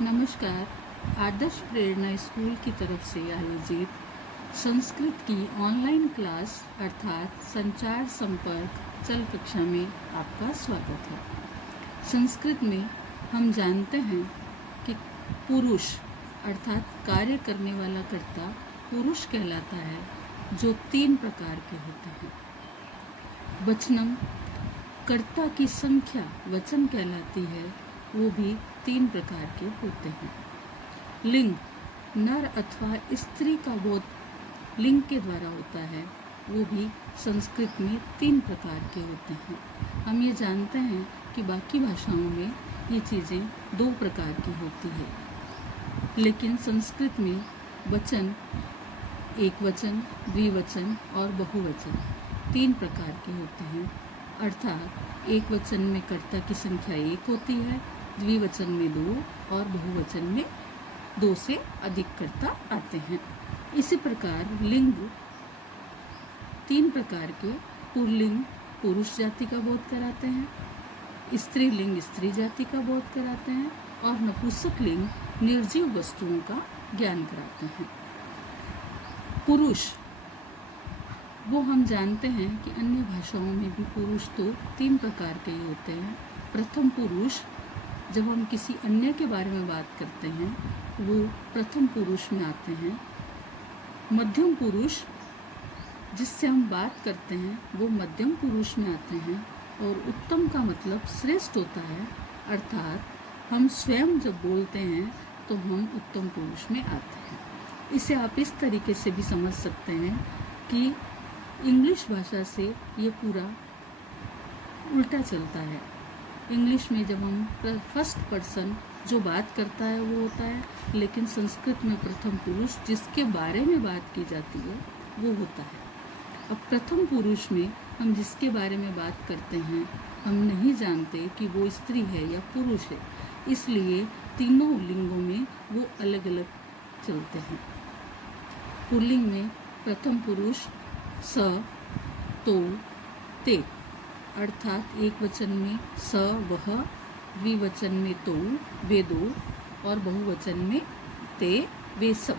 नमस्कार। आदर्श प्रेरणा स्कूल की तरफ से आयोजित संस्कृत की ऑनलाइन क्लास अर्थात संचार संपर्क चल कक्षा में आपका स्वागत है। संस्कृत में हम जानते हैं कि पुरुष अर्थात कार्य करने वाला कर्ता पुरुष कहलाता है, जो 3 प्रकार के होते हैं। वचनम, कर्ता की संख्या वचन कहलाती है, वो भी 3 प्रकार के होते हैं। लिंग, नर अथवा स्त्री का बोध लिंग के द्वारा होता है, वो भी संस्कृत में 3 प्रकार के होते हैं। हम ये जानते हैं कि बाकी भाषाओं में ये चीज़ें 2 प्रकार की होती है, लेकिन संस्कृत में वचन एक वचन, द्विवचन और बहुवचन 3 प्रकार के होते हैं। अर्थात एक वचन में कर्ता की संख्या 1 होती है, द्विवचन में 2 और बहुवचन में 2 से अधिक कर्ता आते हैं। इसी प्रकार लिंग 3 प्रकार के, पुल्लिंग पुरुष जाति का बोध कराते हैं, स्त्रीलिंग स्त्री जाति का बोध कराते हैं और नपुंसक लिंग निर्जीव वस्तुओं का ज्ञान कराते हैं। पुरुष, वो हम जानते हैं कि अन्य भाषाओं में भी पुरुष तो 3 प्रकार के ही होते हैं। प्रथम पुरुष, जब हम किसी अन्य के बारे में बात करते हैं, वो प्रथम पुरुष में आते हैं। मध्यम पुरुष, जिससे हम बात करते हैं, वो मध्यम पुरुष में आते हैं। और उत्तम का मतलब श्रेष्ठ होता है, अर्थात हम स्वयं जब बोलते हैं तो हम उत्तम पुरुष में आते हैं। इसे आप इस तरीके से भी समझ सकते हैं कि इंग्लिश भाषा से ये पूरा उल्टा चलता है। इंग्लिश में जब हम फर्स्ट पर्सन जो बात करता है वो होता है, लेकिन संस्कृत में प्रथम पुरुष जिसके बारे में बात की जाती है वो होता है। अब प्रथम पुरुष में हम जिसके बारे में बात करते हैं, हम नहीं जानते कि वो स्त्री है या पुरुष है, इसलिए तीनों लिंगों में वो अलग अलग चलते हैं। पुल्लिंग में प्रथम पुरुष स, तो, ते, अर्थात एक वचन में स वह, द्विवचन में तो वे दो और बहुवचन में ते वे सब।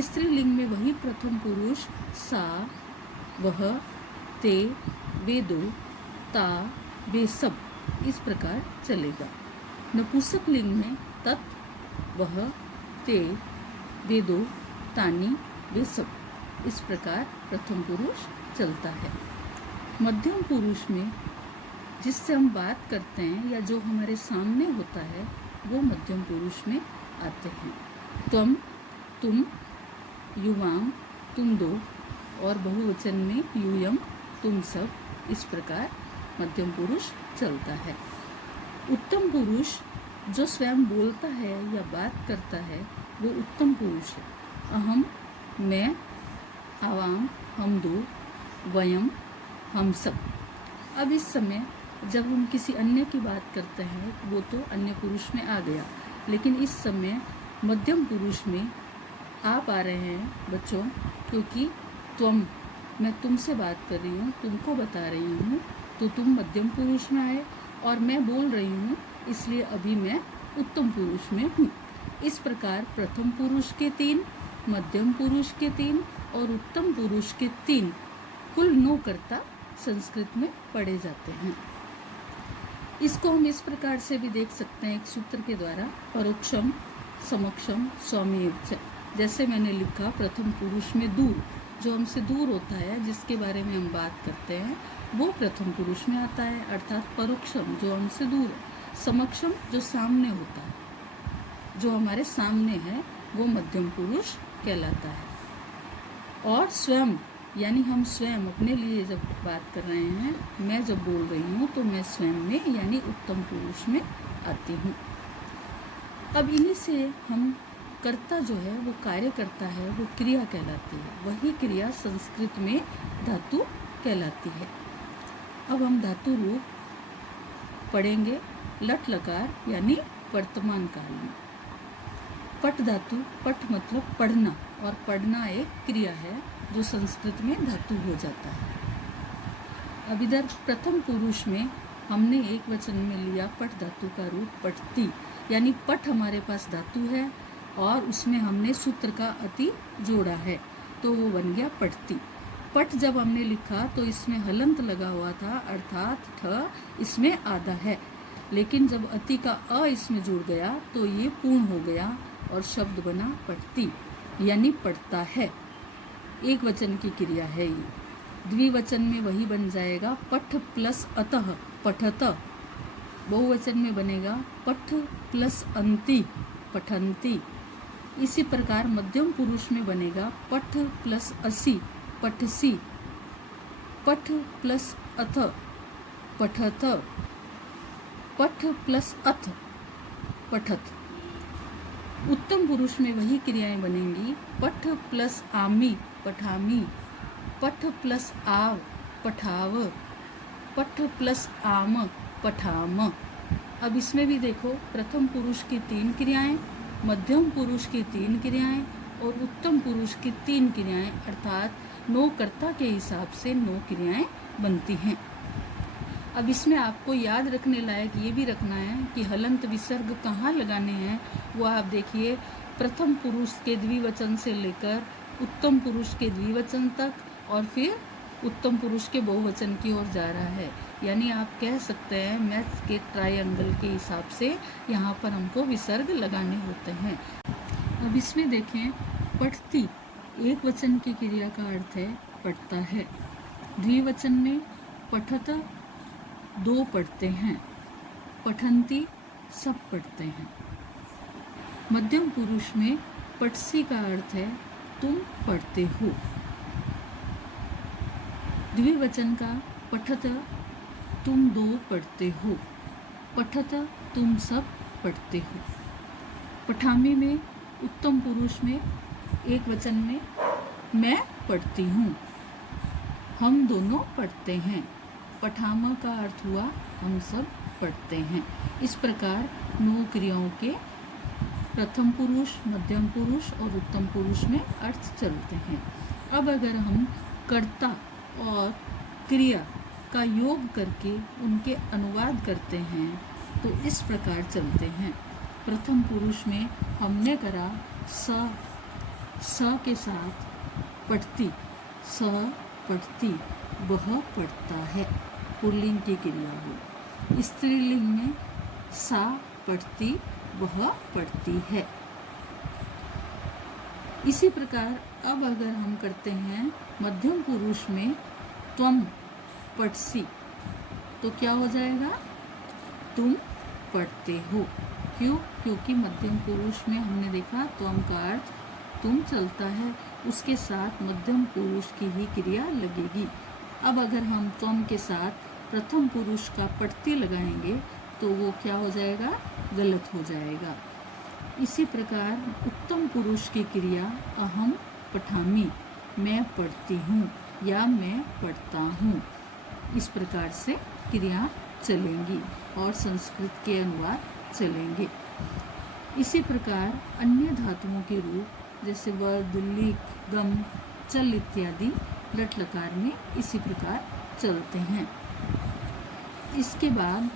स्त्रीलिंग में वही प्रथम पुरुष सा वह, ते वे दो, ता वे सब, इस प्रकार चलेगा। नपुंसक लिंग में तत्, वह, ते वे दो, तानी वे सब, इस प्रकार प्रथम पुरुष चलता है। मध्यम पुरुष में जिससे हम बात करते हैं या जो हमारे सामने होता है, वो मध्यम पुरुष में आते हैं। त्वम, तुम, युवाम, तुम दो और बहुवचन में यूयम, तुम सब, इस प्रकार मध्यम पुरुष चलता है। उत्तम पुरुष जो स्वयं बोलता है या बात करता है, वो उत्तम पुरुष है। अहम, मैं, आवाम, हम दो, वयम, हम सब। अब इस समय जब हम किसी अन्य की बात करते हैं, वो तो अन्य पुरुष में आ गया, लेकिन इस समय मध्यम पुरुष में आप आ रहे हैं बच्चों, क्योंकि तुम, मैं तुमसे बात कर रही हूँ, तुमको बता रही हूँ, तो तुम मध्यम पुरुष में आए और मैं बोल रही हूँ, इसलिए अभी मैं उत्तम पुरुष में हूँ। इस प्रकार प्रथम पुरुष के 3, मध्यम पुरुष के 3 और उत्तम पुरुष के 3 कुल 9 कर्ता संस्कृत में पढ़े जाते हैं। इसको हम इस प्रकार से भी देख सकते हैं एक सूत्र के द्वारा, परोक्षम, समक्षम, स्वामेव च। जैसे मैंने लिखा, प्रथम पुरुष में दूर, जो हमसे दूर होता है, जिसके बारे में हम बात करते हैं, वो प्रथम पुरुष में आता है, अर्थात परोक्षम जो हमसे दूर है, समक्षम जो सामने होता है, जो हमारे सामने है, वो मध्यम पुरुष कहलाता है। और स्वयं, यानी हम स्वयं अपने लिए जब बात कर रहे हैं, मैं जब बोल रही हूँ, तो मैं स्वयं में यानी उत्तम पुरुष में आती हूँ। अब इन्हीं से हम कर्ता जो है वो कार्य करता है, वो क्रिया कहलाती है। वही क्रिया संस्कृत में धातु कहलाती है। अब हम धातु रूप पढ़ेंगे। लट लकार यानी वर्तमान काल में। पट धातु, पट मतलब पढ़ना, और पढ़ना एक क्रिया है जो संस्कृत में धातु हो जाता है। अब इधर प्रथम पुरुष में हमने एक वचन में लिया पट धातु का रूप पठती, यानी पठ हमारे पास धातु है और उसमें हमने सूत्र का अति जोड़ा है, तो वो बन गया पठती। पठ जब हमने लिखा तो इसमें हलंत लगा हुआ था, अर्थात ठ इसमें आधा है, लेकिन जब अति का अ इसमें जुड़ गया तो ये पूर्ण हो गया और शब्द बना पठती, यानी पढ़ता है। एक वचन की क्रिया है ये। द्विवचन में वही बन जाएगा पठ प्लस अतः पठत। बहुवचन में बनेगा पठ प्लस अंति पठंती। इसी प्रकार मध्यम पुरुष में बनेगा पठ प्लस असी पठसी, पठ प्लस अथ पठत, पठ प्लस अथ पठत। उत्तम पुरुष में वही क्रियाएं बनेंगी पठ प्लस आमी पठामी, पठ प्लस आव पठाव, पठ प्लस आम पठाम। अब इसमें भी देखो, प्रथम पुरुष की 3 क्रियाएं, मध्यम पुरुष की 3 क्रियाएं और उत्तम पुरुष की 3 क्रियाएं, अर्थात 9 कर्ता के हिसाब से 9 क्रियाएं बनती हैं। अब इसमें आपको याद रखने लायक ये भी रखना है कि हलंत विसर्ग कहाँ लगाने हैं, वो आप देखिए। प्रथम पुरुष के द्विवचन से लेकर उत्तम पुरुष के द्विवचन तक और फिर उत्तम पुरुष के बहुवचन की ओर जा रहा है। यानी आप कह सकते हैं मैथ्स के ट्रायंगल के हिसाब से यहाँ पर हमको विसर्ग लगाने होते हैं। अब इसमें देखें, पठती एक वचन की क्रिया का अर्थ है पढ़ता है। द्विवचन में पठत 2 पढ़ते हैं, पठंती सब पढ़ते हैं। मध्यम पुरुष में पठसी का अर्थ है तुम पढ़ते हो। द्विवचन का पठत तुम 2 पढ़ते हो, पठत तुम सब पढ़ते हो। पठामी में उत्तम पुरुष में एक वचन में मैं पढ़ती हूँ, हम दोनों पढ़ते हैं। पठामा का अर्थ हुआ हम सब पढ़ते हैं। इस प्रकार 9 क्रियाओं के प्रथम पुरुष, मध्यम पुरुष और उत्तम पुरुष में अर्थ चलते हैं। अब अगर हम कर्ता और क्रिया का योग करके उनके अनुवाद करते हैं तो इस प्रकार चलते हैं। प्रथम पुरुष में हमने करा स के साथ पढ़ती, स पढ़ती, वह पढ़ता है, पुल्लिंग की क्रिया हुई। स्त्रीलिंग में सा पढ़ती, वह पढ़ती है। इसी प्रकार अब अगर हम करते हैं मध्यम पुरुष में त्वम पठसी, तो क्या हो जाएगा, तुम पढ़ते हो। क्यों? क्योंकि मध्यम पुरुष में हमने देखा त्वम का अर्थ तुम चलता है, उसके साथ मध्यम पुरुष की ही क्रिया लगेगी। अब अगर हम त्वम के साथ प्रथम पुरुष का पढ़ती लगाएंगे तो वो क्या हो जाएगा, गलत हो जाएगा। इसी प्रकार उत्तम पुरुष की क्रिया अहम पठामी, मैं पढ़ती हूँ या मैं पढ़ता हूँ, इस प्रकार से क्रिया चलेंगी और संस्कृत के अनुवाद चलेंगे। इसी प्रकार अन्य धातुओं के रूप जैसे वर्द, लिक, गम, चल इत्यादि लट लकार में इसी प्रकार चलते हैं। इसके बाद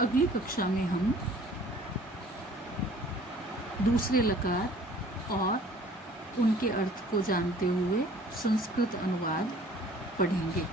अगली कक्षा में हम दूसरे लकार और उनके अर्थ को जानते हुए संस्कृत अनुवाद पढ़ेंगे।